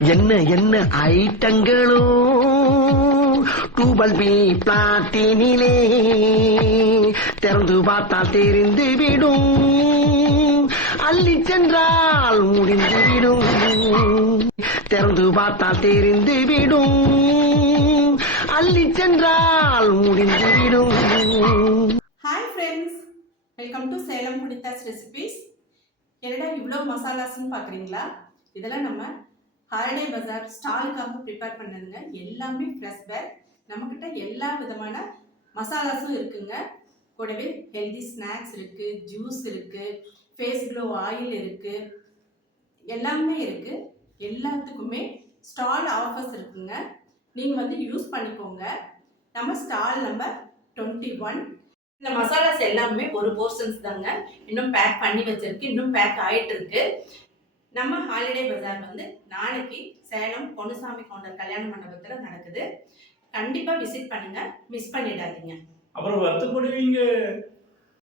என்ன என்ன ஐட்டங்களோ? டூபல் பி பிளாட்டினிலே திறந்து பார்த்தால் தெரிந்து விடும். அள்ளி சென்றால் முடிந்து விடும். திறந்து பார்த்தால் தெரிந்து விடும். அள்ளி சென்றால் முடிந்து விடும். Hi friends welcome to Salem புடித்தாஸ் recipes என்னடா இவ்வளோ மசாலாஸ்ன்னு பார்க்குறீங்களா இதெல்லாம் நம்ம ஹாலிடே பஜார் ஸ்டாலுக்காக ப்ரிப்பேர் பண்ணதுங்க. எல்லாமே ஃப்ரெஷ் பேக் நம்மக்கிட்ட எல்லா விதமான மசாலாஸும் இருக்குங்க. கூடவே ஹெல்தி ஸ்நாக்ஸ் இருக்குது ஜூஸ் இருக்குது ஃபேஸ் க்ளோ ஆயில் இருக்குது எல்லாமே இருக்குது எல்லாத்துக்குமே ஸ்டால் ஆஃபர்ஸ் இருக்குங்க. நீங்கள் வந்து யூஸ் பண்ணிக்கோங்க. நம்ம ஸ்டால் நம்பர் டுவெண்ட்டி ஒன் இந்த மசாலாஸ் எல்லாமே ஒரு போர்ஷன்ஸ் தாங்க. இன்னும் பேக் பண்ணி வச்சிருக்கு. இன்னும் பேக் ஆயிட்டு இருக்கு நம்ம ஹாலிடே பஜார் வந்து நாளைக்கு சேலம் பொன்னுசாமி கவுண்டர் கல்யாண மண்டபத்தில் நடக்குது. கண்டிப்பாக விசிட் பண்ணுங்க. மிஸ் பண்ணிடாதீங்க. அப்புறம் வருத்தப்படுவீங்க.